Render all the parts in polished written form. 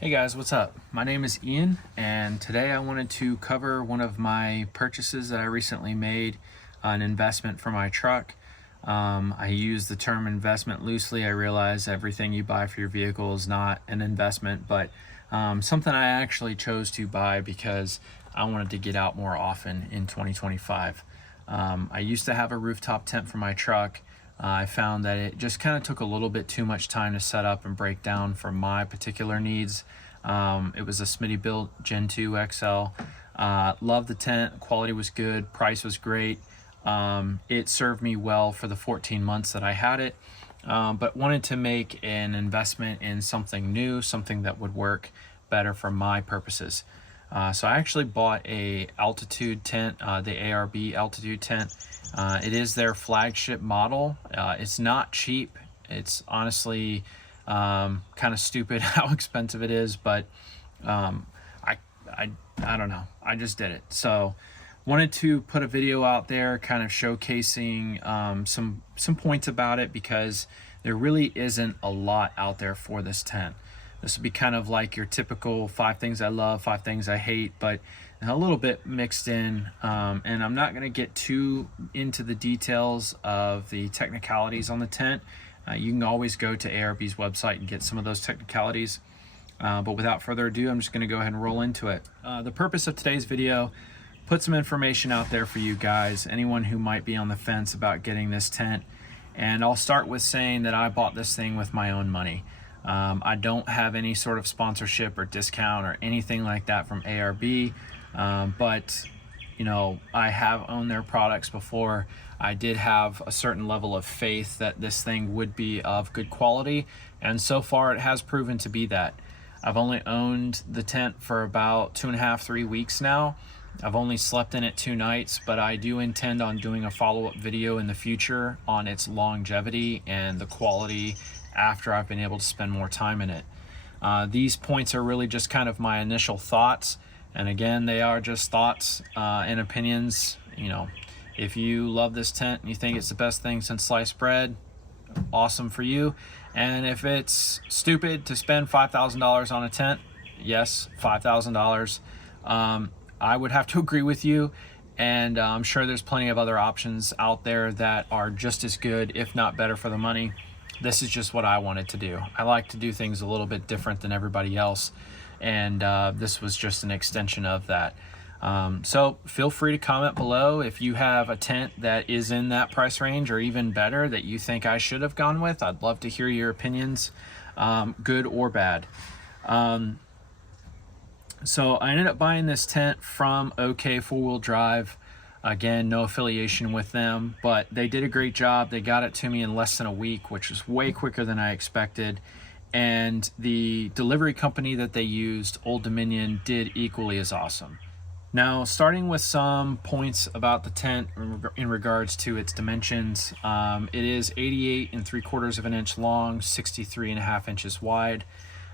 Hey guys, what's up? My name is Ian, and today I wanted to cover one of my purchases that I recently made, an investment for my truck. I use the term investment loosely. I realize everything you buy for your vehicle is not an investment, but something I actually chose to buy because I wanted to get out more often in 2025. I used to have a rooftop tent for my truck. I found that it just kind of took a little bit too much time to set up and break down for my particular needs. It was a Smitty built Gen 2 XL. Loved the tent, quality was good, price was great. It served me well for the 14 months that I had it, but wanted to make an investment in something new, something that would work better for my purposes. So I actually bought a Altitude tent, the ARB Altitude tent. It is their flagship model. It's not cheap. It's honestly kind of stupid how expensive it is, but I, I don't know. I just did it. So wanted to put a video out there kind of showcasing some points about it, because there really isn't a lot out there for this tent. This would be kind of like your typical 5 things I love, 5 things I hate, but a little bit mixed in. And I'm not going to get too into the details of the technicalities on the tent. You can always go to ARB's website and get some of those technicalities. But without further ado, I'm just going to go ahead and roll into it. The purpose of today's video, put some information out there for you guys, anyone who might be on the fence about getting this tent. And I'll start with saying that I bought this thing with my own money. I don't have any sort of sponsorship or discount or anything like that from ARB, but you know, I have owned their products before. I did have a certain level of faith that this thing would be of good quality, and so far it has proven to be that. I've only owned the tent for about 2.5, 3 weeks now. I've only slept in it 2 nights, but I do intend on doing a follow-up video in the future on its longevity and the quality after I've been able to spend more time in it. These points are really just kind of my initial thoughts, and again, they are just thoughts and opinions. You know, if you love this tent and you think it's the best thing since sliced bread, awesome for you. And if it's stupid to spend $5,000 on a tent, yes, $5,000, I would have to agree with you. And I'm sure there's plenty of other options out there that are just as good, if not better, for the money. This is just what I wanted to do. I like to do things a little bit different than everybody else, and this was just an extension of that. So feel free to comment below if you have a tent that is in that price range or even better that you think I should have gone with. I'd love to hear your opinions, good or bad. So I ended up buying this tent from OK 4-Wheel Drive. Again, no affiliation with them, but they did a great job. They got it to me in less than a week, which was way quicker than I expected. And the delivery company that they used, Old Dominion, did equally as awesome. Now, starting with some points about the tent in regards to its dimensions, it is 88 3/4 of an inch long, 63.5 inches wide.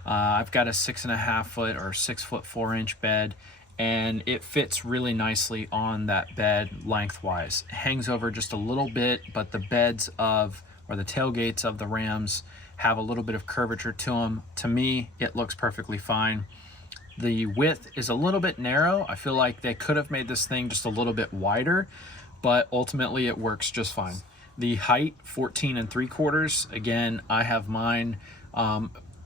I've got a 6.5 foot or 6 foot 4 inch bed, and it fits really nicely on that bed lengthwise. It hangs over just a little bit, but the beds of, or the tailgates of the Rams have a little bit of curvature to them. To me, it looks perfectly fine. The width is a little bit narrow. I feel like they could have made this thing just a little bit wider, but ultimately it works just fine. The height, 14 3/4. Again, I have mine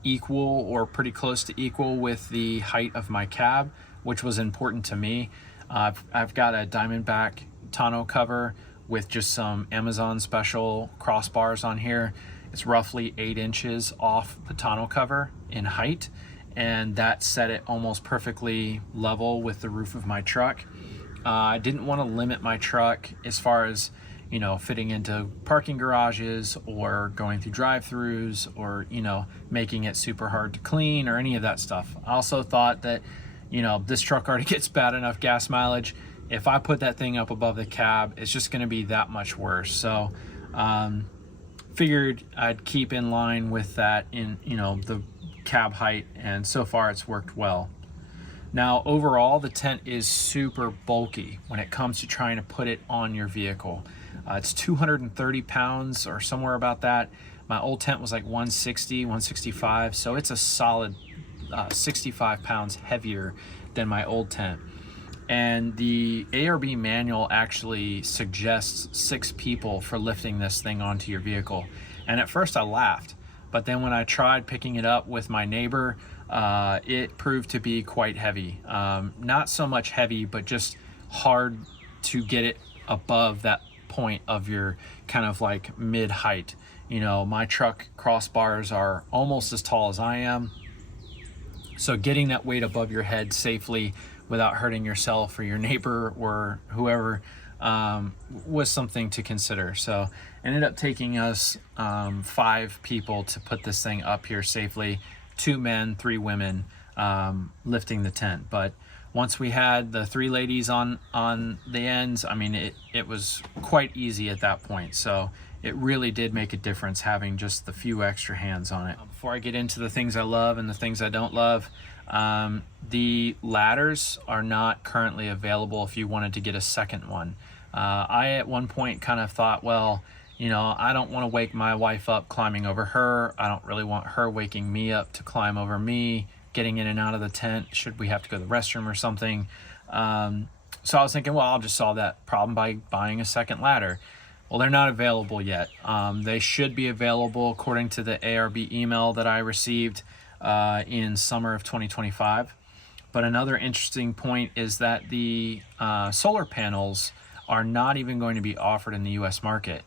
equal or pretty close to equal with the height of my cab, which was important to me. I've got a Diamondback tonneau cover with just some Amazon special crossbars on here. It's roughly 8 inches off the tonneau cover in height, and that set it almost perfectly level with the roof of my truck. I didn't want to limit my truck as far as, you know, fitting into parking garages or going through drive-throughs or, you know, making it super hard to clean or any of that stuff. I also thought that, you know, this truck already gets bad enough gas mileage. If I put that thing up above the cab, it's just going to be that much worse. So figured I'd keep in line with that in, you know, the cab height, and so far it's worked well. Now, overall, the tent is super bulky when it comes to trying to put it on your vehicle. It's 230 pounds or somewhere about that. My old tent was like 160, 165, so it's a solid 65 pounds heavier than my old tent. And the ARB manual actually suggests 6 people for lifting this thing onto your vehicle. And at first I laughed, but then when I tried picking it up with my neighbor, it proved to be quite heavy. Not so much heavy, but just hard to get it above that point of your kind of like mid height. You know, my truck crossbars are almost as tall as I am. So getting that weight above your head safely without hurting yourself or your neighbor or whoever was something to consider. So ended up taking us 5 people to put this thing up here safely, 2 men, 3 women lifting the tent. But once we had the 3 ladies on the ends, I mean, it was quite easy at that point. So it really did make a difference having just the few extra hands on it. Before I get into the things I love and the things I don't love, the ladders are not currently available if you wanted to get a second one. I at one point kind of thought, well, you know, I don't want to wake my wife up climbing over her. I don't really want her waking me up to climb over me, getting in and out of the tent should we have to go to the restroom or something. So I was thinking, well, I'll just solve that problem by buying a second ladder. Well, they're not available yet. They should be available according to the ARB email that I received in summer of 2025. But another interesting point is that the solar panels are not even going to be offered in the US market.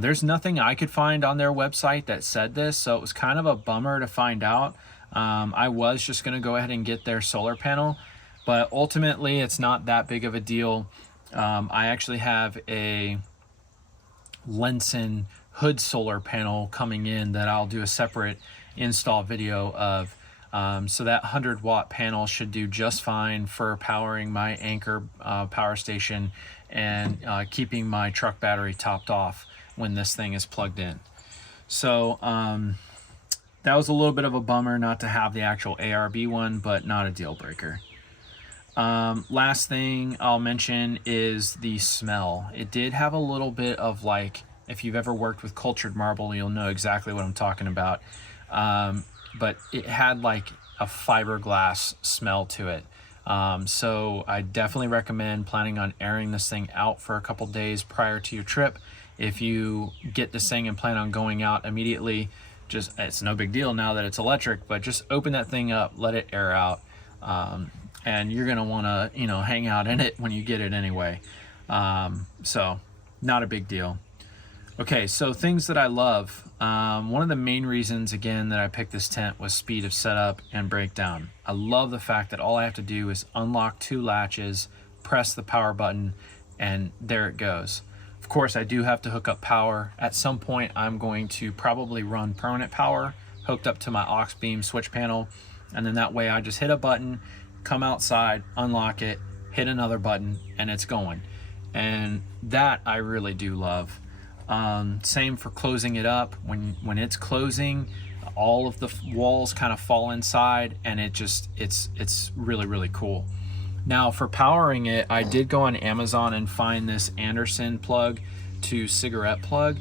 There's nothing I could find on their website that said this, so it was kind of a bummer to find out. I was just going to go ahead and get their solar panel, but ultimately it's not that big of a deal. I actually have a Lenson hood solar panel coming in that I'll do a separate install video of. So that 100-watt panel should do just fine for powering my Anchor power station and keeping my truck battery topped off when this thing is plugged in. So that was a little bit of a bummer not to have the actual ARB one, but not a deal breaker. Last thing I'll mention is the smell. It did have a little bit of, like, if you've ever worked with cultured marble, you'll know exactly what I'm talking about. But it had like a fiberglass smell to it. So I definitely recommend planning on airing this thing out for a couple days prior to your trip. If you get this thing and plan on going out immediately, just, it's no big deal now that it's electric, but just open that thing up, let it air out. And you're gonna wanna, you know, hang out in it when you get it anyway. So not a big deal. Okay, so things that I love. One of the main reasons, again, that I picked this tent was speed of setup and breakdown. I love the fact that all I have to do is unlock 2 latches, press the power button, and there it goes. Of course, I do have to hook up power. At some point, I'm going to probably run permanent power hooked up to my aux beam switch panel, and then that way I just hit a button, come outside, unlock it, hit another button, and it's going. And that I really do love. Same for closing it up. When it's closing, all of the walls kind of fall inside, and it's really, really cool. Now for powering it, I did go on Amazon and find this Anderson plug to cigarette plug,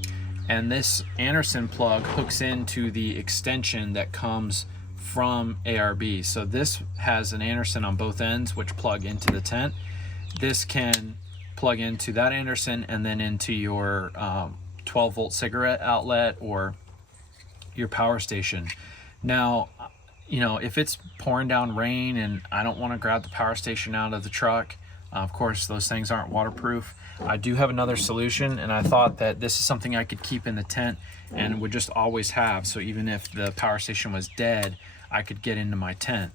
and this Anderson plug hooks into the extension that comes from ARB. So this has an Anderson on both ends which plug into the tent. This can plug into that Anderson and then into your 12-volt cigarette outlet or your power station. Now, you know, if it's pouring down rain and I don't want to grab the power station out of the truck, of course those things aren't waterproof, I do have another solution, and I thought that this is something I could keep in the tent and would just always have. So even if the power station was dead, I could get into my tent.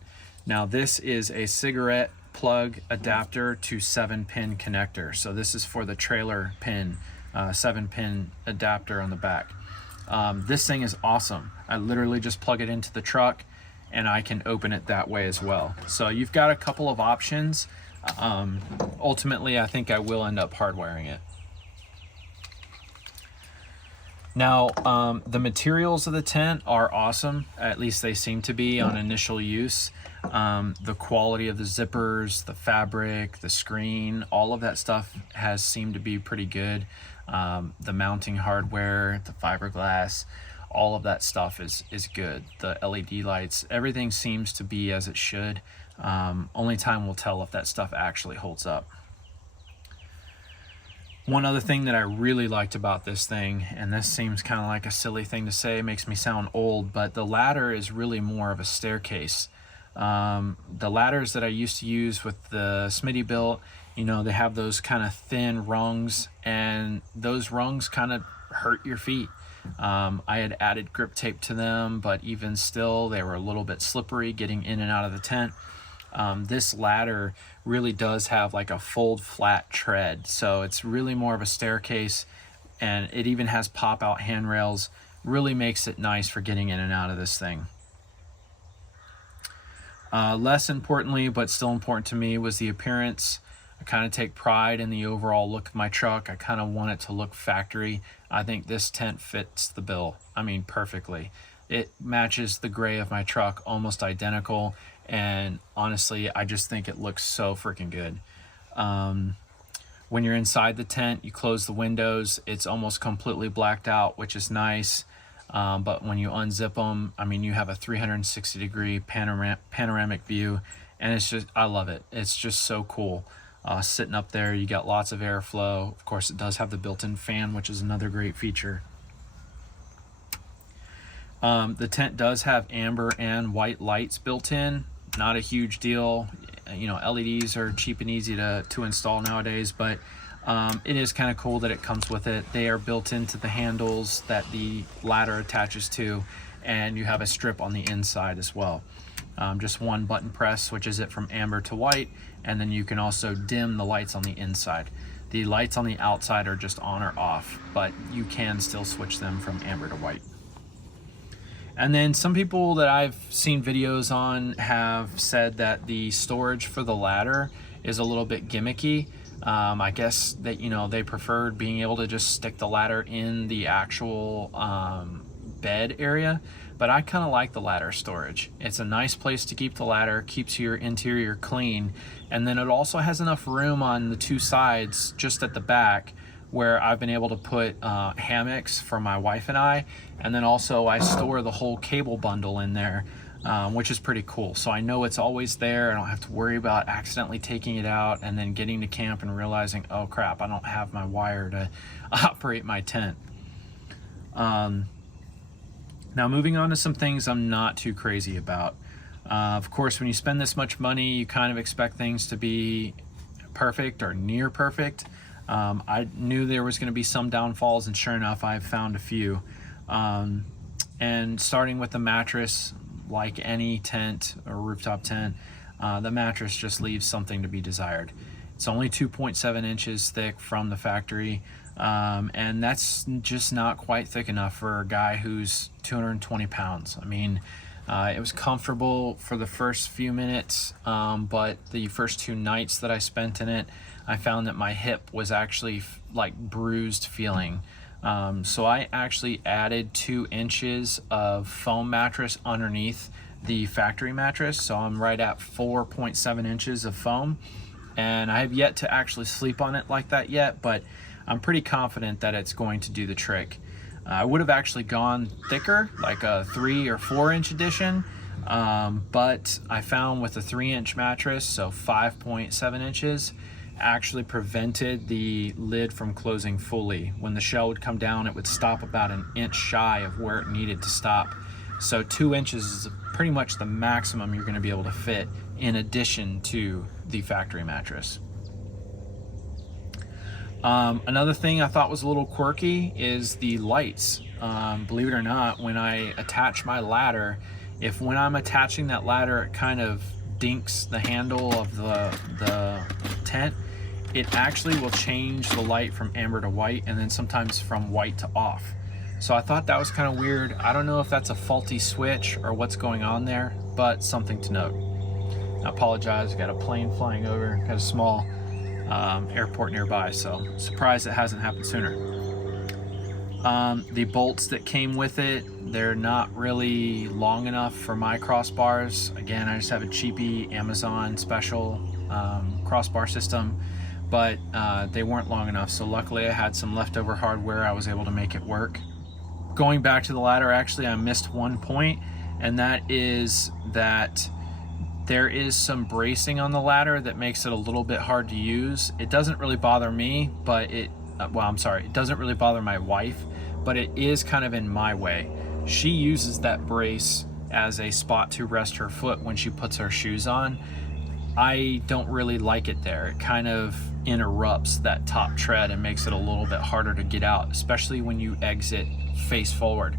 Now this is a cigarette plug adapter to 7-pin connector. So this is for the trailer pin, 7-pin adapter on the back. This thing is awesome. I literally just plug it into the truck and I can open it that way as well. So you've got a couple of options. Ultimately, I think I will end up hardwiring it. Now, the materials of the tent are awesome. At least they seem to be on initial use. The quality of the zippers, the fabric, the screen, all of that stuff has seemed to be pretty good. The mounting hardware, the fiberglass, all of that stuff is good. The LED lights, everything seems to be as it should. Only time will tell if that stuff actually holds up. One other thing that I really liked about this thing, and this seems kind of like a silly thing to say, makes me sound old, but the ladder is really more of a staircase. The ladders that I used to use with the Smittybilt, you know, they have those kind of thin rungs, and those rungs kind of hurt your feet. I had added grip tape to them, but even still, they were a little bit slippery getting in and out of the tent. This ladder really does have like a fold flat tread, so it's really more of a staircase, and it even has pop out handrails. Really makes it nice for getting in and out of this thing. Less importantly, but still important to me, was the appearance. I kind of take pride in the overall look of my truck. I kind of want it to look factory. I think this tent fits the bill. I mean, perfectly. It matches the gray of my truck almost identical, and honestly, I just think it looks so freaking good. When you're inside the tent, you close the windows, it's almost completely blacked out, which is nice. But when you unzip them, I mean, you have a 360-degree panoramic view, and it's just, I love it. It's just so cool. Sitting up there, you got lots of airflow. Of course, it does have the built-in fan, which is another great feature. The tent does have amber and white lights built in. Not a huge deal. You know, LEDs are cheap and easy to install nowadays, but it is kind of cool that it comes with it. They are built into the handles that the ladder attaches to, and you have a strip on the inside as well. Just one button press switches it from amber to white, and then you can also dim the lights on the inside. The lights on the outside are just on or off, but you can still switch them from amber to white. And then some people that I've seen videos on have said that the storage for the ladder is a little bit gimmicky. I guess that, you know, they preferred being able to just stick the ladder in the actual bed area, but I kind of like the ladder storage. It's a nice place to keep the ladder, keeps your interior clean, and then it also has enough room on the two sides just at the back where I've been able to put hammocks for my wife and I, and then also I store the whole cable bundle in there, which is pretty cool. So I know it's always there. I don't have to worry about accidentally taking it out and then getting to camp and realizing, oh crap, I don't have my wire to operate my tent. Now moving on to some things I'm not too crazy about. Of course, when you spend this much money, you kind of expect things to be perfect or near perfect. I knew there was going to be some downfalls, and sure enough, I've found a few. And starting with the mattress, like any tent or rooftop tent, the mattress just leaves something to be desired. It's only 2.7 inches thick from the factory, and that's just not quite thick enough for a guy who's 220 pounds. I mean, it was comfortable for the first few minutes, but the first 2 nights that I spent in it, I found that my hip was actually like bruised feeling. So I actually added 2 inches of foam mattress underneath the factory mattress. So I'm right at 4.7 inches of foam, and I have yet to actually sleep on it like that yet, but I'm pretty confident that it's going to do the trick. I would have actually gone thicker, like a 3 or 4 inch edition, but I found with a 3-inch mattress, so 5.7 inches, actually prevented the lid from closing fully. When the shell would come down, it would stop about an inch shy of where it needed to stop. So 2 inches is pretty much the maximum you're going to be able to fit in addition to the factory mattress. Another thing I thought was a little quirky is the lights. Believe it or not, when I attach my ladder, if when I'm attaching that ladder it kind of dinks the handle of the tent, it actually will change the light from amber to white, and then sometimes from white to off. So I thought that was kind of weird. I don't know if that's a faulty switch or what's going on there, but something to note. I apologize, got a plane flying over, got a small airport nearby, so surprised it hasn't happened sooner. The bolts that came with it, they're not really long enough for my crossbars. Again, I just have a cheapy Amazon special crossbar system, but they weren't long enough, so luckily I had some leftover hardware. I was able to make it work. going back to the ladder, actually, I missed one point, and that is that there is some bracing on the ladder that makes it a little bit hard to use. It doesn't really bother me, but it doesn't really bother my wife, but it is kind of in my way. She uses that brace as a spot to rest her foot when she puts her shoes on. I don't really like it there. It kind of interrupts that top tread and makes it a little bit harder to get out, especially when you exit face forward.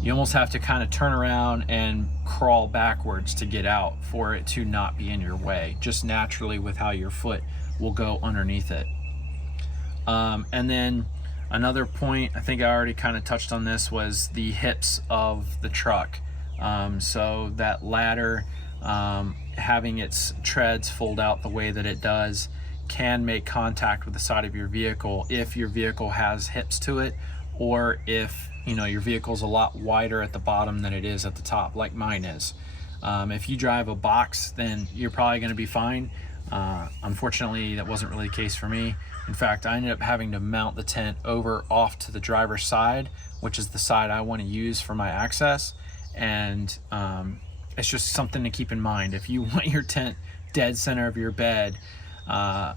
You almost have to kind of turn around and crawl backwards to get out for it to not be in your way, just naturally with how your foot will go underneath it. And then another point, I think I already kind of touched on this, was the hips of the truck. So that ladder, having its treads fold out the way that it does, can make contact with the side of your vehicle if your vehicle has hips to it, or if your vehicle's a lot wider at the bottom than it is at the top, like mine is. If you drive a box, then you're probably going to be fine. Unfortunately, that wasn't really the case for me. In fact, I ended up having to mount the tent over off to the driver's side, which is the side I want to use for my access. And it's just something to keep in mind. If you want your tent dead center of your bed,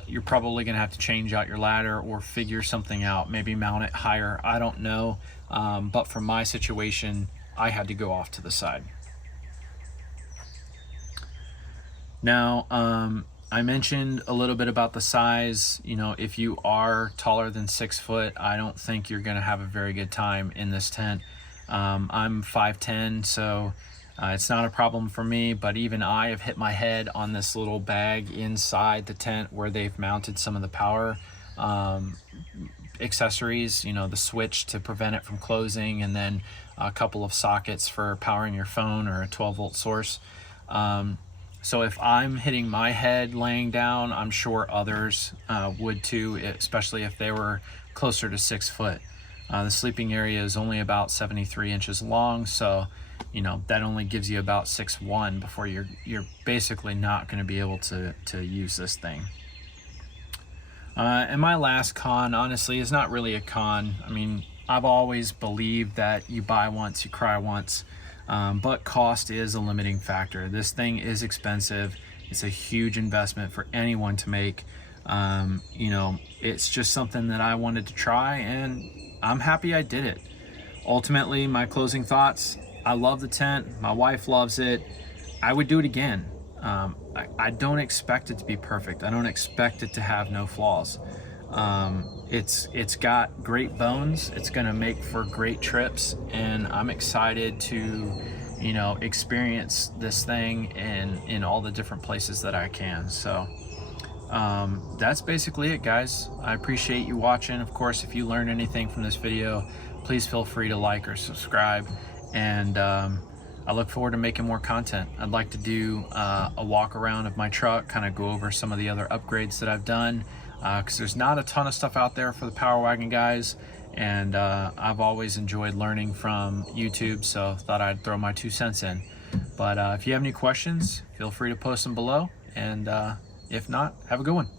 you're probably going to have to change out your ladder or figure something out, maybe mount it higher. I don't know. But for my situation, I had to go off to the side. Now, I mentioned a little bit about the size. If you are taller than 6 foot, I don't think you're going to have a very good time in this tent. I'm 5'10", so it's not a problem for me, but even I have hit my head on this little bag inside the tent where they've mounted some of the power accessories, the switch to prevent it from closing, and then a couple of sockets for powering your phone or a 12-volt source. So if I'm hitting my head laying down, I'm sure others would too, especially if they were closer to 6 foot. The sleeping area is only about 73 inches long, so that only gives you about 6'1" before you're basically not going to be able to use this thing. And my last con, honestly, is not really a con. I mean, I've always believed that you buy once, you cry once, but cost is a limiting factor. This thing is expensive. It's a huge investment for anyone to make. It's just something that I wanted to try, and I'm happy I did it. Ultimately, my closing thoughts: I love the tent. My wife loves it. I would do it again. I don't expect it to be perfect. I don't expect it to have no flaws. It's got great bones. It's going to make for great trips, and I'm excited to, experience this thing in all the different places that I can. So that's basically it, guys. I appreciate you watching. Of course, if you learned anything from this video, please feel free to like or subscribe, and I look forward to making more content. I'd like to do a walk around of my truck, kind of go over some of the other upgrades that I've done, because there's not a ton of stuff out there for the Power Wagon guys, and I've always enjoyed learning from YouTube, so thought I'd throw my 2 cents in. But if you have any questions, feel free to post them below, and if not, have a good one.